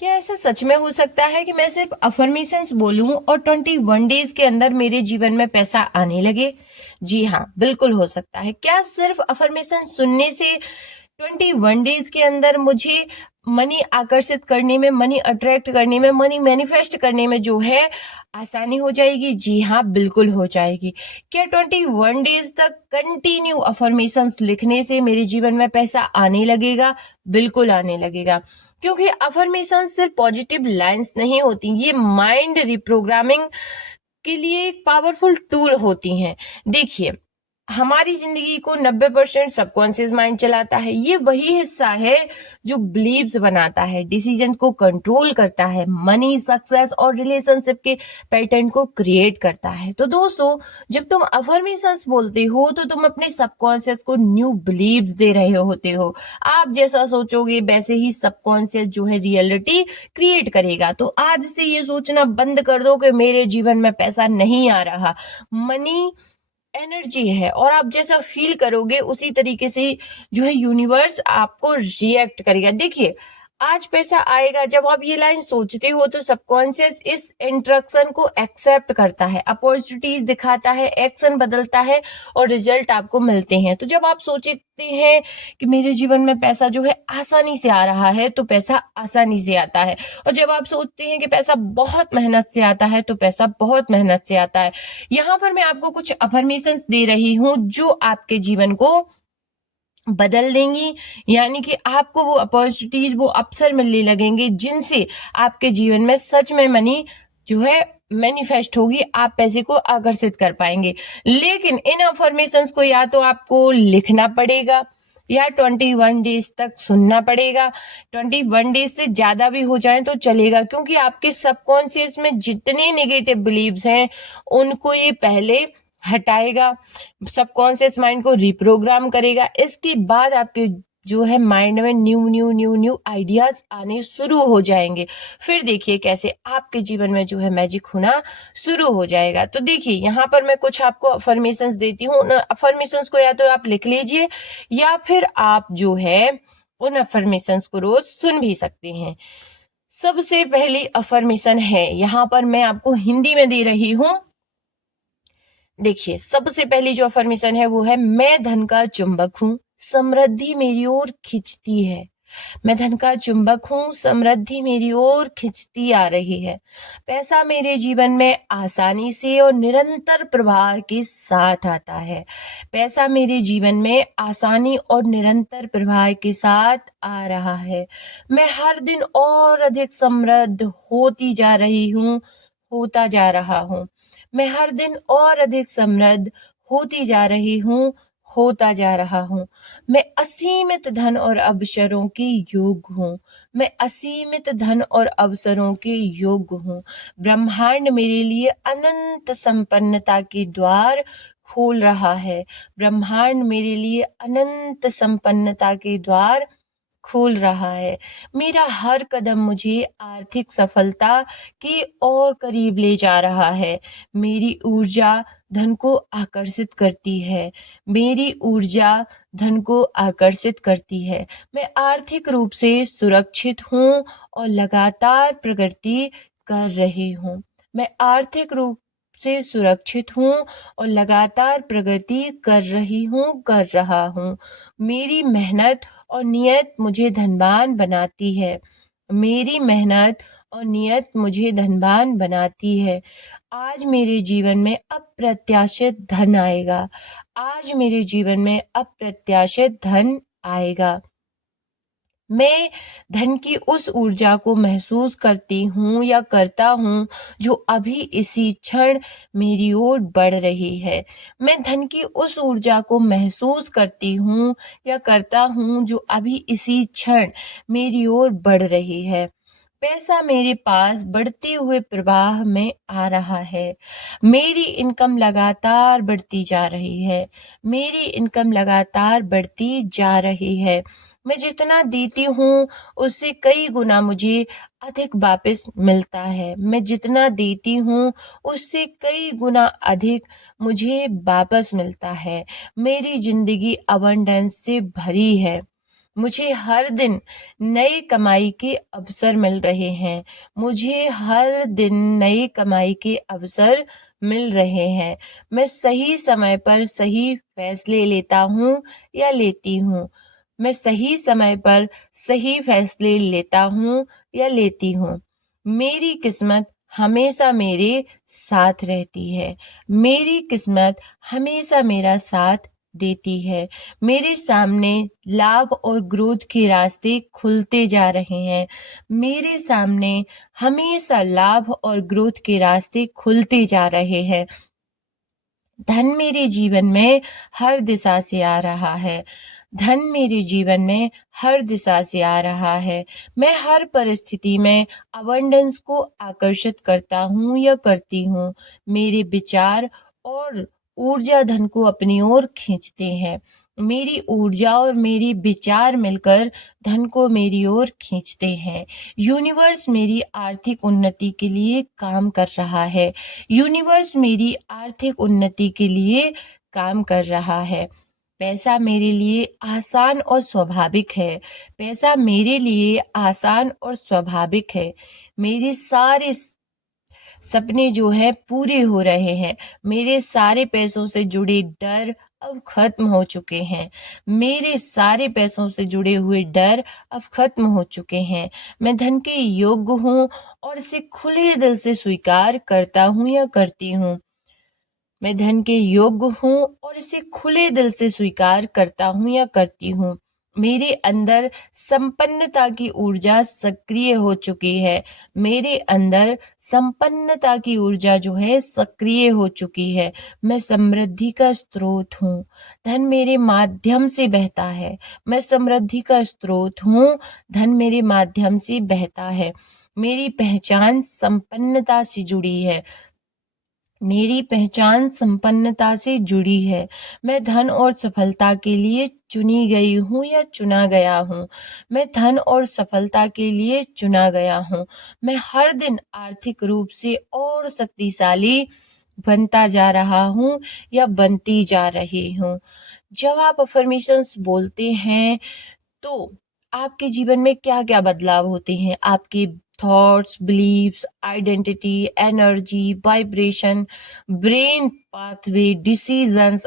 क्या ऐसा सच में हो सकता है कि मैं सिर्फ अफर्मेशंस बोलूं और 21 डेज के अंदर मेरे जीवन में पैसा आने लगे? जी हाँ, बिल्कुल हो सकता है। क्या सिर्फ अफर्मेशन सुनने से 21 डेज के अंदर मुझे मनी आकर्षित करने में, मनी अट्रैक्ट करने में, मनी मैनिफेस्ट करने में जो है आसानी हो जाएगी? जी हाँ, बिल्कुल हो जाएगी। क्या 21 डेज तक कंटिन्यू अफर्मेशंस लिखने से मेरे जीवन में पैसा आने लगेगा? बिल्कुल आने लगेगा, क्योंकि अफर्मेशन सिर्फ पॉजिटिव लाइंस नहीं होती, ये माइंड रिप्रोग्रामिंग के लिए एक पावरफुल टूल होती हैं। देखिए, हमारी जिंदगी को 90% सबकॉन्शियस माइंड चलाता है। ये वही हिस्सा है जो बिलीव्स बनाता है, डिसीजन को कंट्रोल करता है, मनी, सक्सेस और रिलेशनशिप के पैटर्न को क्रिएट करता है। तो दोस्तों, जब तुम अफर्मेशंस बोलते हो तो तुम अपने सबकॉन्शियस को न्यू बिलीव्स दे रहे होते हो। आप जैसा सोचोगे वैसे ही सबकॉन्शियस जो है रियलिटी क्रिएट करेगा। तो आज से ये सोचना बंद कर दो कि मेरे जीवन में पैसा नहीं आ रहा। मनी एनर्जी है और आप जैसा फील करोगे उसी तरीके से जो है यूनिवर्स आपको रिएक्ट करेगा। देखिए, आज पैसा आएगा, जब आप ये लाइन सोचते हो तो सबकॉन्शियस इस इंस्ट्रक्शन को एक्सेप्ट करता है, अपॉर्चुनिटीज दिखाता है, एक्शन बदलता है और रिजल्ट आपको मिलते हैं। तो जब आप सोचते हैं कि मेरे जीवन में पैसा जो है आसानी से आ रहा है, तो पैसा आसानी से आता है। और जब आप सोचते हैं कि पैसा बहुत मेहनत से आता है, तो पैसा बहुत मेहनत से आता है। यहाँ पर मैं आपको कुछ अफर्मेशंस दे रही हूँ जो आपके जीवन को बदल देंगी, यानी कि आपको वो अपॉर्चुनिटीज, वो अवसर मिलने लगेंगे जिनसे आपके जीवन में सच में मनी जो है मैनिफेस्ट होगी, आप पैसे को आकर्षित कर पाएंगे। लेकिन इन अफर्मेशंस को या तो आपको लिखना पड़ेगा या 21 डेज तक सुनना पड़ेगा। 21 डेज से ज्यादा भी हो जाए तो चलेगा, क्योंकि आपके सबकॉन्शियस में जितने नेगेटिव बिलीव्स हैं उनको ये पहले हटाएगा, सबकॉन्शियस माइंड को रिप्रोग्राम करेगा। इसके बाद आपके जो है माइंड में new new new new ideas आने शुरू हो जाएंगे। फिर देखिए कैसे आपके जीवन में जो है मैजिक होना शुरू हो जाएगा। तो देखिए, यहाँ पर मैं कुछ आपको अफर्मेशंस देती हूँ। उन अफर्मेशंस को या तो आप लिख लीजिए या फिर आप जो है उन अफर्मेशंस को रोज सुन भी सकते हैं। सबसे पहली अफर्मेशन है, यहाँ पर मैं आपको हिंदी में दे रही हूँ। देखिए, सबसे पहली जो अफर्मेशन है वो है, मैं धन का चुंबक हूँ, समृद्धि मेरी ओर खिंचती है। मैं धन का चुंबक हूँ, समृद्धि मेरी ओर खिंचती आ रही है। पैसा मेरे जीवन में आसानी से और निरंतर प्रवाह के साथ आता है। पैसा मेरे जीवन में आसानी और निरंतर प्रवाह के साथ आ रहा है। मैं हर दिन और अधिक समृद्ध होती जा रही हूँ, होता जा रहा हूँ। मैं हर दिन और अधिक समृद्ध होती जा रही हूँ, होता जा रहा हूँ। मैं असीमित धन और अवसरों के योग्य हूँ। मैं असीमित धन और अवसरों के योग्य हूँ। ब्रह्मांड मेरे लिए अनंत संपन्नता के द्वार खोल रहा है। ब्रह्मांड मेरे लिए अनंत संपन्नता के द्वार खोल रहा है। मेरा हर कदम मुझे आर्थिक सफलता के और करीब ले जा रहा है। मेरी ऊर्जा धन को आकर्षित करती है। मेरी ऊर्जा धन को आकर्षित करती है। मैं आर्थिक रूप से सुरक्षित हूँ और लगातार प्रगति कर रही हूँ। मैं आर्थिक रूप से सुरक्षित हूँ और लगातार प्रगति कर रही हूँ, कर रहा हूँ। मेरी मेहनत और नियत मुझे धनवान बनाती है। मेरी मेहनत और नियत मुझे धनवान बनाती है। आज मेरे जीवन में अप्रत्याशित धन आएगा। आज मेरे जीवन में अप्रत्याशित धन आएगा। मैं धन की उस ऊर्जा को महसूस करती हूँ या करता हूँ जो अभी इसी क्षण मेरी ओर बढ़ रही है। मैं धन की उस ऊर्जा को महसूस करती हूँ या करता हूँ जो अभी इसी क्षण मेरी ओर बढ़ रही है। पैसा मेरे पास बढ़ते हुए प्रवाह में आ रहा है। मेरी इनकम लगातार बढ़ती जा रही है। मेरी इनकम लगातार बढ़ती जा रही है। मैं जितना देती हूँ उससे कई गुना मुझे अधिक वापस मिलता है। मैं जितना देती हूँ उससे कई गुना अधिक मुझे वापस मिलता है। मेरी जिंदगी अबंडेंस से भरी है। मुझे हर दिन नए कमाई के अवसर मिल रहे हैं। मुझे हर दिन नए कमाई के अवसर मिल रहे हैं। मैं सही समय पर सही फैसले लेता हूँ या लेती हूँ। मैं सही समय पर सही फैसले लेता हूँ या लेती हूँ। मेरी किस्मत हमेशा मेरे साथ रहती है। मेरी किस्मत हमेशा मेरा साथ देती है। मेरे सामने लाभ और ग्रोथ के रास्ते खुलते जा रहे हैं। मेरे सामने हमेशा लाभ और ग्रोथ के रास्ते खुलते जा रहे हैं। धन मेरे जीवन में हर दिशा से आ रहा है। धन मेरे जीवन में हर दिशा से आ रहा है। मैं हर परिस्थिति में अबंडेंस को आकर्षित करता हूँ या करती हूँ। मेरे विचार और ऊर्जा धन को अपनी ओर खींचते हैं। मेरी ऊर्जा और मेरी विचार मिलकर धन को मेरी ओर खींचते हैं। यूनिवर्स मेरी आर्थिक उन्नति के लिए काम कर रहा है। यूनिवर्स मेरी आर्थिक उन्नति के लिए काम कर रहा है। पैसा मेरे लिए आसान और स्वाभाविक है। पैसा मेरे लिए आसान और स्वाभाविक है। मेरे सारे सपने जो है पूरे हो रहे हैं। मेरे सारे पैसों से जुड़े डर अब खत्म हो चुके हैं। मेरे सारे पैसों से जुड़े हुए डर अब खत्म हो चुके हैं। मैं धन के योग्य हूँ और इसे खुले दिल से स्वीकार करता हूँ या करती हूँ। मैं धन के योग्य हूँ और इसे खुले दिल से स्वीकार करता हूँ या करती हूँ। मेरे अंदर संपन्नता की ऊर्जा सक्रिय हो चुकी है। मेरे अंदर संपन्नता की ऊर्जा जो है सक्रिय हो चुकी है। मैं समृद्धि का स्रोत हूँ। धन मेरे माध्यम से बहता है। मैं समृद्धि का स्रोत हूँ। धन मेरे माध्यम से बहता है। मेरी पहचान संपन्नता से जुड़ी है। मेरी पहचान संपन्नता से जुड़ी है। मैं धन और सफलता के लिए चुनी गई हूँ या चुना गया हूँ। मैं धन और सफलता के लिए चुना गया हूँ। मैं हर दिन आर्थिक रूप से और शक्तिशाली बनता जा रहा हूँ या बनती जा रही हूँ। जब आप अफर्मेशंस बोलते हैं तो आपके जीवन में क्या क्या बदलाव होते हैं? आपके thoughts, beliefs, identity, energy, vibration, brain pathway, decisions,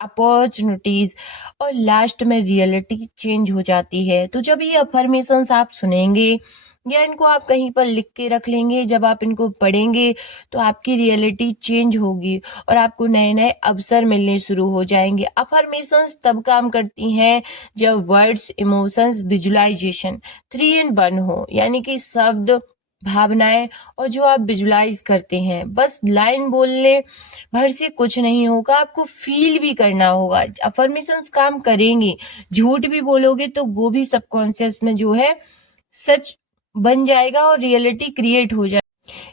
opportunities और लास्ट में रियलिटी चेंज हो जाती है। तो जब ये अफर्मेशंस आप सुनेंगे या इनको आप कहीं पर लिख के रख लेंगे, जब आप इनको पढ़ेंगे तो आपकी रियलिटी चेंज होगी और आपको नए नए अवसर मिलने शुरू हो जाएंगे। अफर्मेशंस तब काम करती हैं जब वर्ड्स, इमोशंस, विजुलाइजेशन 3 in 1 हो, यानी कि शब्द, भावनाएं और जो आप विजुलाइज करते हैं। बस लाइन बोलने भर से कुछ नहीं होगा, आपको फील भी करना होगा। अफर्मेशंस काम करेंगी। झूठ भी बोलोगे तो वो भी सबकॉन्शियस में जो है सच बन जाएगा और रियलिटी क्रिएट हो जाएगी।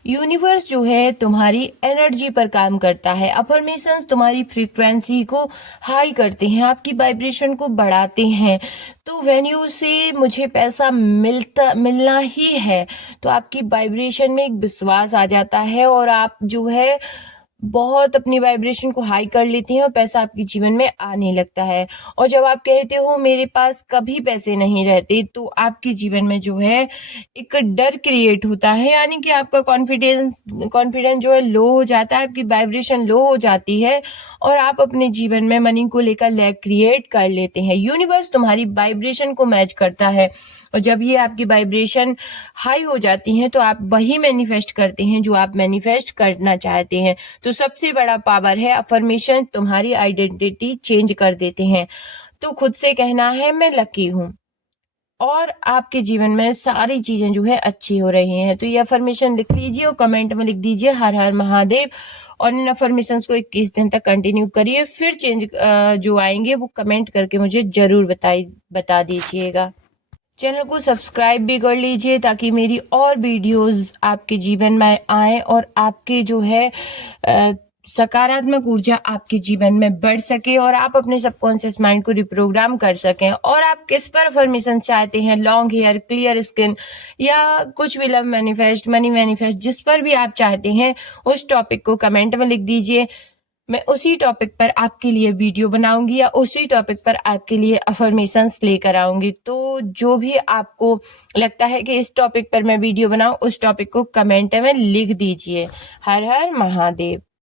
यूनिवर्स जो है तुम्हारी एनर्जी पर काम करता है। अफर्मेशंस तुम्हारी फ्रीक्वेंसी को हाई करते हैं, आपकी वाइब्रेशन को बढ़ाते हैं। तो व्हेन यू से मुझे पैसा मिलना ही है, तो आपकी वाइब्रेशन में एक विश्वास आ जाता है और आप जो है बहुत अपनी वाइब्रेशन को हाई कर लेते हैं और पैसा आपके जीवन में आने लगता है। और जब आप कहते हो मेरे पास कभी पैसे नहीं रहते, तो आपके जीवन में जो है एक डर क्रिएट होता है, यानी कि आपका कॉन्फिडेंस जो है लो हो जाता है, आपकी वाइब्रेशन लो हो जाती है और आप अपने जीवन में मनी को लेकर लैक क्रिएट कर लेते हैं। यूनिवर्स तुम्हारी वाइब्रेशन को मैच करता है और जब ये आपकी वाइब्रेशन हाई हो जाती है तो आप वही मैनिफेस्ट करते हैं जो आप मैनिफेस्ट करना चाहते हैं। तो सबसे बड़ा पावर है अफर्मेशन, तुम्हारी आइडेंटिटी चेंज कर देते हैं। तो खुद से कहना है मैं लकी हूँ और आपके जीवन में सारी चीजें जो है अच्छी हो रही हैं। तो ये अफर्मेशन लिख लीजिए और कमेंट में लिख दीजिए हर हर महादेव। और इन अफर्मेशंस को 21 दिन तक कंटिन्यू करिए, फिर चेंज जो आएंगे वो कमेंट करके मुझे जरूर बता दीजिएगा। चैनल को सब्सक्राइब भी कर लीजिए ताकि मेरी और वीडियोस आपके जीवन में आए और आपके जो है सकारात्मक ऊर्जा आपके जीवन में बढ़ सके और आप अपने सबकॉन्शियस माइंड को रिप्रोग्राम कर सकें। और आप किस पर अफर्मेशन चाहते हैं, लॉन्ग हेयर, क्लियर स्किन या कुछ भी, लव मैनिफेस्ट, मनी मैनिफेस्ट, जिस पर भी आप चाहते हैं उस टॉपिक को कमेंट में लिख दीजिए। मैं उसी टॉपिक पर आपके लिए वीडियो बनाऊंगी या उसी टॉपिक पर आपके लिए अफर्मेशंस लेकर आऊंगी। तो जो भी आपको लगता है कि इस टॉपिक पर मैं वीडियो बनाऊं, उस टॉपिक को कमेंट में लिख दीजिए। हर हर महादेव।